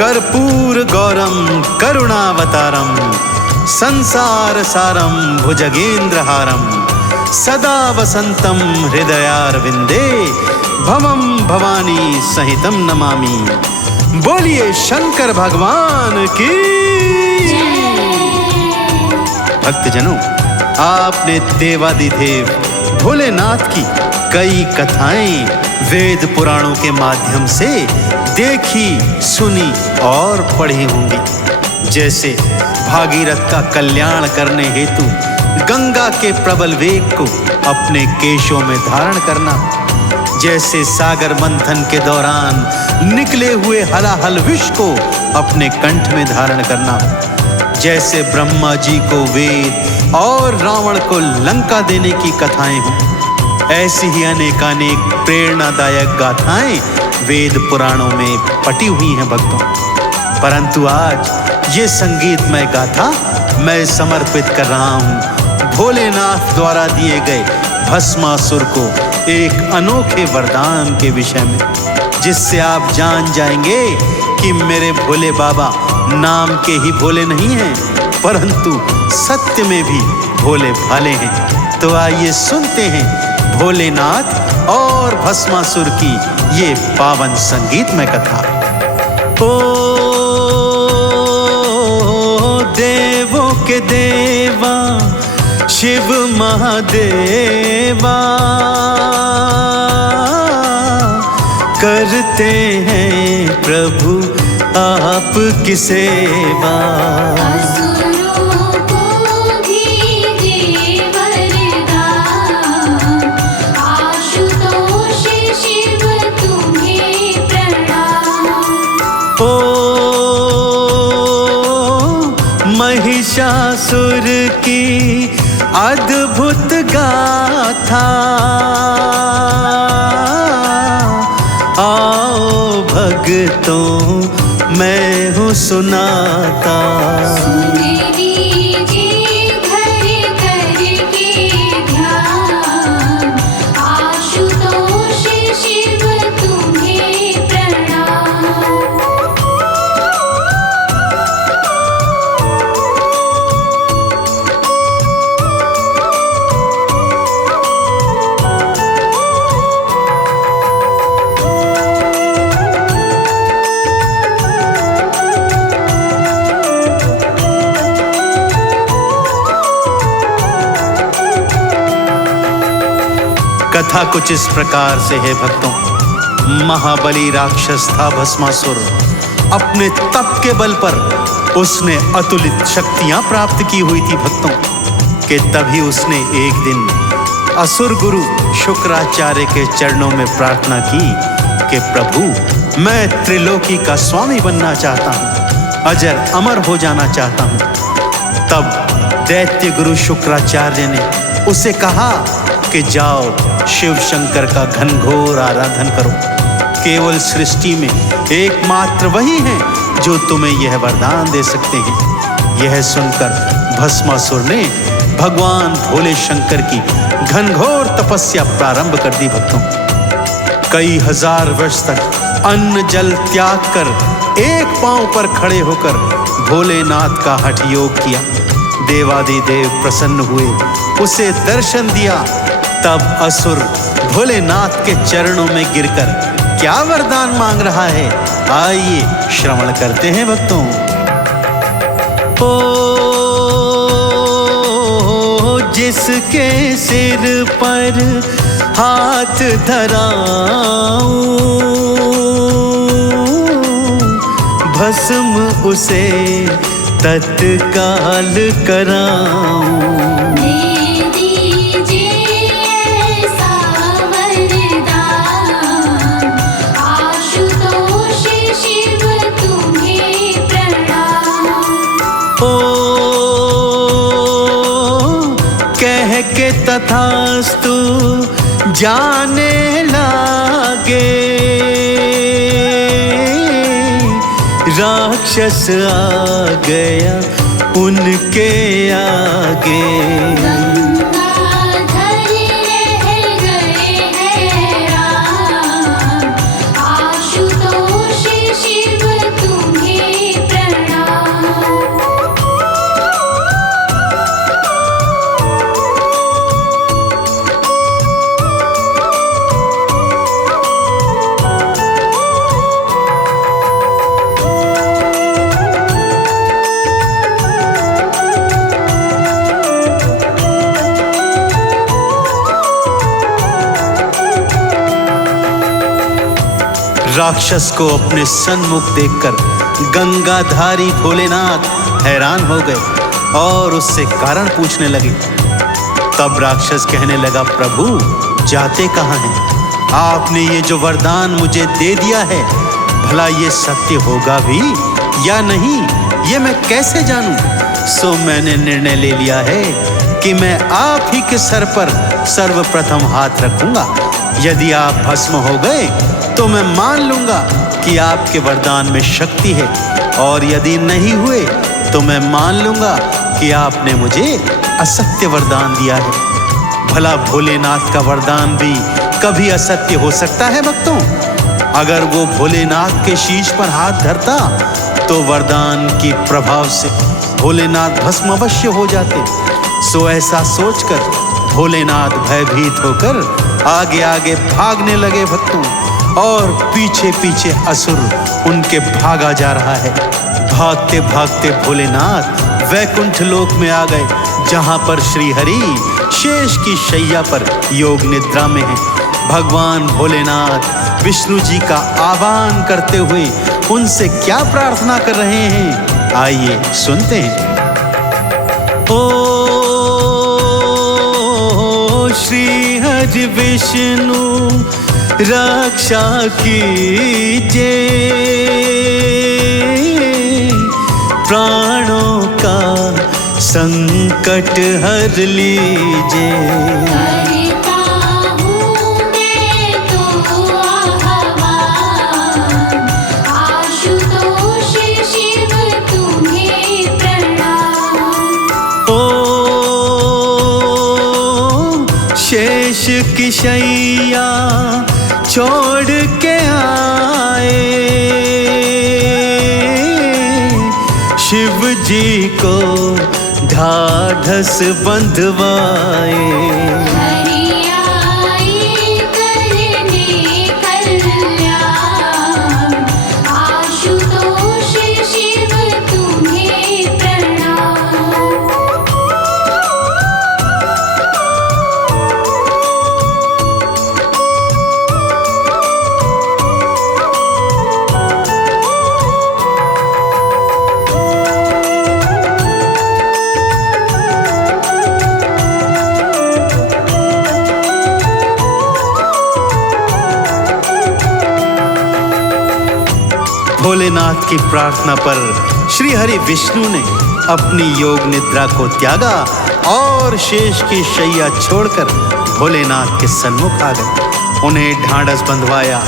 कर्पूर गौरम करुणावतारम संसार सारम भुजगेंद्र हारम सदा वसंतम हृदयारविंदे भवम भवानी सहितम नमामि। बोलिए शंकर भगवान की। भक्तजनों, आपने देवादिदेव भोलेनाथ की कई कथाएं वेद पुराणों के माध्यम से देखी, सुनी और पढ़ी होंगी। जैसे भागीरथ का कल्याण करने हेतु गंगा के प्रबल वेग को अपने केशों में धारण करना, जैसे सागर मंथन के दौरान निकले हुए हलाहल विष को अपने कंठ में धारण करना, जैसे ब्रह्मा जी को वेद और रावण को लंका देने की कथाएं हों, ऐसी ही अनेकानेक प्रेरणादायक गाथाएं वेद पुराणों में पटी हुई हैं भक्तों। परंतु आज ये संगीतमय गाथा मैं समर्पित कर रहा हूँ भोलेनाथ द्वारा दिए गए भस्मासुर को एक अनोखे वरदान के विषय में, जिससे आप जान जाएंगे कि मेरे भोले बाबा नाम के ही भोले नहीं हैं, परंतु सत्य में भी भोले भाले हैं। तो आइए सुनते हैं भोलेनाथ और भस्मासुर की ये पावन संगीतमय कथा। ओ देवों के देवा शिव महादेवा, करते हैं प्रभु आपकी सेवा। असुरों को दीजिए वरदान, आशुतोष शिव तुम्हें प्रणाम। ओ महिषासुर की अद्भुत गाथा, आओ भक्तों मैं हूँ सुनाता। सुन लीजिए घर करके ध्यान, आशुतोष शिव तुम्हें प्रणाम। कथा कुछ इस प्रकार से है भक्तों। महाबली राक्षस था भस्मासुर। अपने तप के बल पर उसने अतुलित शक्तियां प्राप्त की हुई थी भक्तों, कि तभी उसने एक दिन असुर गुरु शुक्राचार्य के चरणों में प्रार्थना की कि प्रभु मैं त्रिलोकी का स्वामी बनना चाहता हूँ, अजर अमर हो जाना चाहता हूँ। तब दैत्य गुरु शुक्राचार्य ने उसे कहा कि जाओ शिव शंकर का घनघोर आराधन करो। केवल सृष्टि में एकमात्र वही हैं जो तुम्हें यह वरदान दे सकते हैं। यह सुनकर भस्मासुर ने भगवान भोले शंकर की घनघोर तपस्या प्रारंभ कर दी भक्तों। कई हजार वर्ष तक अन्न जल त्याग कर एक पांव पर खड़े होकर भोलेनाथ का हठ योग किया। देवादिदेव प्रसन्न हुए, उसे दर्शन दिया। तब असुर भोलेनाथ के चरणों में गिरकर क्या वरदान मांग रहा है, आइए श्रवण करते हैं भक्तों। ओ जिसके सिर पर हाथ धराऊं, भस्म उसे तत्काल कराऊं। तथास्तु जाने लागे, राक्षस आ गया उनके आगे। आशुतोष शिव तुम्हें राक्षस को अपने सन्मुख देखकर गंगाधारी भोलेनाथ हैरान हो गए और उससे कारण पूछने लगे। तब राक्षस कहने लगा, प्रभु जाते कहाँ हैं? आपने ये जो वरदान मुझे दे दिया है, भला ये सत्य होगा भी या नहीं, ये मैं कैसे जानूं? सो मैंने निर्णय ले लिया है कि मैं आप ही के सर पर सर्वप्रथम हाथ रखूंगा। यदि आप भस्म हो गए तो मैं मान लूंगा कि आपके वरदान में शक्ति है, और यदि नहीं हुए तो मैं मान लूंगा कि आपने मुझे असत्य वरदान दिया है। भला भोलेनाथ का वरदान भी कभी असत्य हो सकता है भक्तों? अगर वो भोलेनाथ के शीश पर हाथ धरता तो वरदान के प्रभाव से भोलेनाथ भस्म अवश्य हो जाते। सो ऐसा सोचकर भोलेनाथ भयभीत होकर आगे आगे भागने लगे भक्तों, और पीछे पीछे असुर उनके भागा जा रहा है। भागते भागते भोलेनाथ वैकुंठ लोक में आ गए, जहां पर श्री हरि शेष की शैया पर योग निद्रा में है। भगवान भोलेनाथ विष्णु जी का आह्वान करते हुए उनसे क्या प्रार्थना कर रहे हैं, आइए सुनते हैं। ओ श्री हरि विष्णु रक्षा कीजिए, प्राणों का संकट हर लीजिए। करता हूँ मैं तो आह्वान, आशुतोष शिव तुम्हें प्रणाम। ओ शेष की शैया छोड़ के आए, शिव जी को ढाढ़स बंधवाए। हरि आए करने कल्याण, आशुतोष शिव तुम्हें प्रणाम। भोलेनाथ की प्रार्थना पर श्री हरि विष्णु ने अपनी योग निद्रा को त्यागा और शेष की शैया छोड़कर भोलेनाथ के सन्मुख आ गए। उन्हें ढांढस बंधवाया।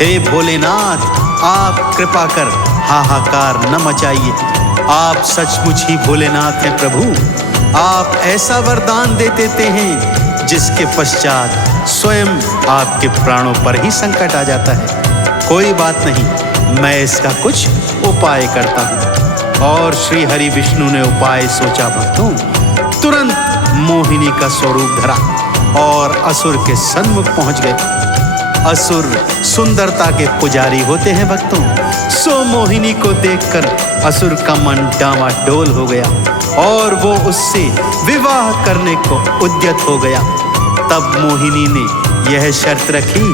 हे भोलेनाथ, आप कृपा कर हाहाकार न मचाइए। आप सचमुच ही भोलेनाथ हैं प्रभु। आप ऐसा वरदान दे देते हैं जिसके पश्चात स्वयं आपके प्राणों पर ही संकट आ जाता है। कोई बात नहीं, मैं इसका कुछ उपाय करता हूँ। और श्री हरि विष्णु ने उपाय सोचा भक्तों। तुरंत मोहिनी का स्वरूप धरा और असुर के सन्मुख पहुंच गए। असुर सुंदरता के पुजारी होते हैं भक्तों। सो मोहिनी को देखकर असुर का मन डामाडोल हो गया और वो उससे विवाह करने को उद्यत हो गया। तब मोहिनी ने यह शर्त रखी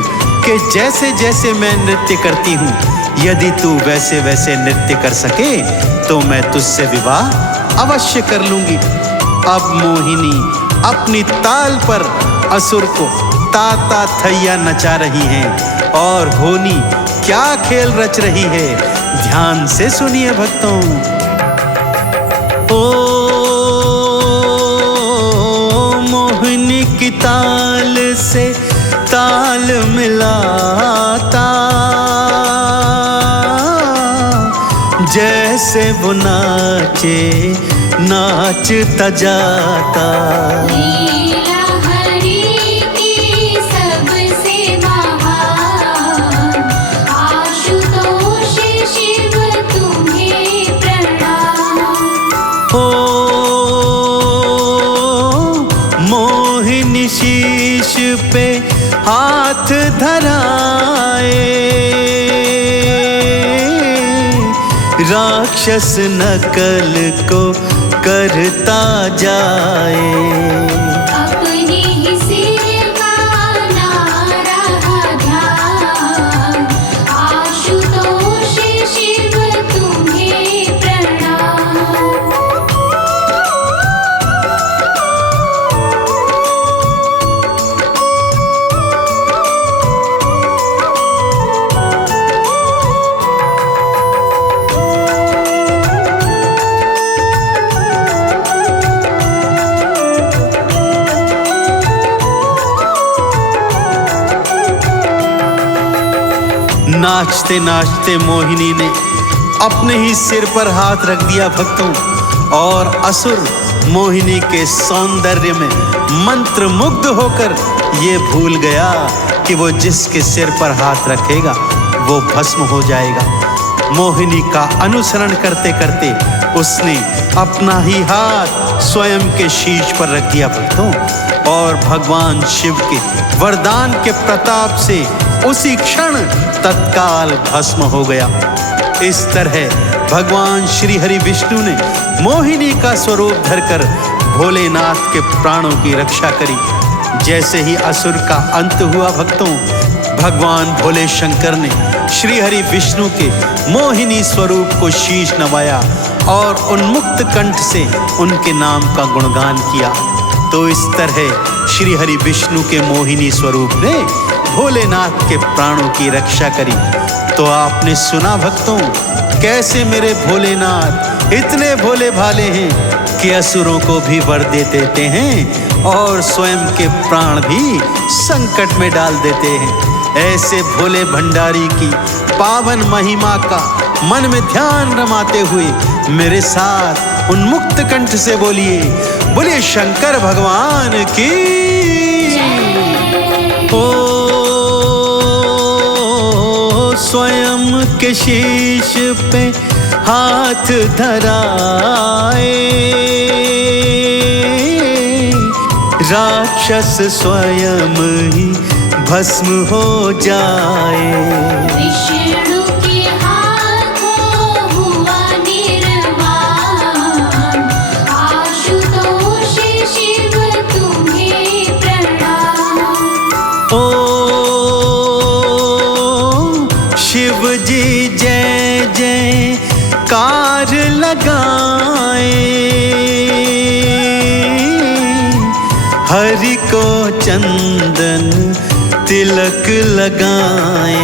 कि जैसे जैसे मैं नृत्य करती हूँ, यदि तू वैसे वैसे नृत्य कर सके तो मैं तुझसे विवाह अवश्य कर लूंगी। अब मोहिनी अपनी ताल पर असुर को ताता थैया नचा रही हैं और होनी क्या खेल रच रही है, ध्यान से सुनिए भक्तों। ओ मोहिनी की ताल से ताल मिलाता, जैसे वो नाचे नाचता जाता। लीला हरि की सबसे महान, आशुतोष शिव तुम्हें प्रणाम। ओ मोहिनी शीश पे हाथ धराए, राक्षस नकल को करता जाए। अपने ही सिर का ना रहा ध्यान, नाचते नाचते मोहिनी ने अपने ही सिर पर हाथ रख दिया भक्तों, और असुर मोहिनी के सौंदर्य में मंत्रमुग्ध होकर ये भूल गया कि वो जिसके सिर पर हाथ रखेगा वो भस्म हो जाएगा। मोहिनी का अनुसरण करते करते उसने अपना ही हाथ स्वयं के शीश पर रख दिया भक्तों, और भगवान शिव के वरदान के प्रताप से उसी क्षण तत्काल भस्म हो गया। इस तरह भगवान श्री हरि विष्णु ने मोहिनी का स्वरूप धरकर भोलेनाथ के प्राणों की रक्षा करी। जैसे ही असुर का अंत हुआ भक्तों, भगवान भोले शंकर ने श्री हरि विष्णु के मोहिनी स्वरूप को शीश नवाया और उन्मुक्त कंठ से उनके नाम का गुणगान किया। तो इस तरह श्री हरि विष्णु के मोहिनी स्वरूप ने भोलेनाथ के प्राणों की रक्षा करी। तो आपने सुना भक्तों, कैसे मेरे भोलेनाथ इतने भोले भाले हैं कि असुरों को भी वर दे देते हैं और स्वयं के प्राण भी संकट में डाल देते हैं। ऐसे भोले भंडारी की पावन महिमा का मन में ध्यान रमाते हुए मेरे साथ उन्मुक्त कंठ से बोलिए, बोलिए शंकर भगवान की। ओ स्वयं के शीश पे हाथ धराए, राक्षस स्वयं ही भस्म हो जाए। विष्णु के हाथों हुआ निर्वाण, आशुतोष शिव तुम्हें प्रणाम। ओ शिव जी जय जय कार लगाए, हरि को चंदन तिलक लगाए।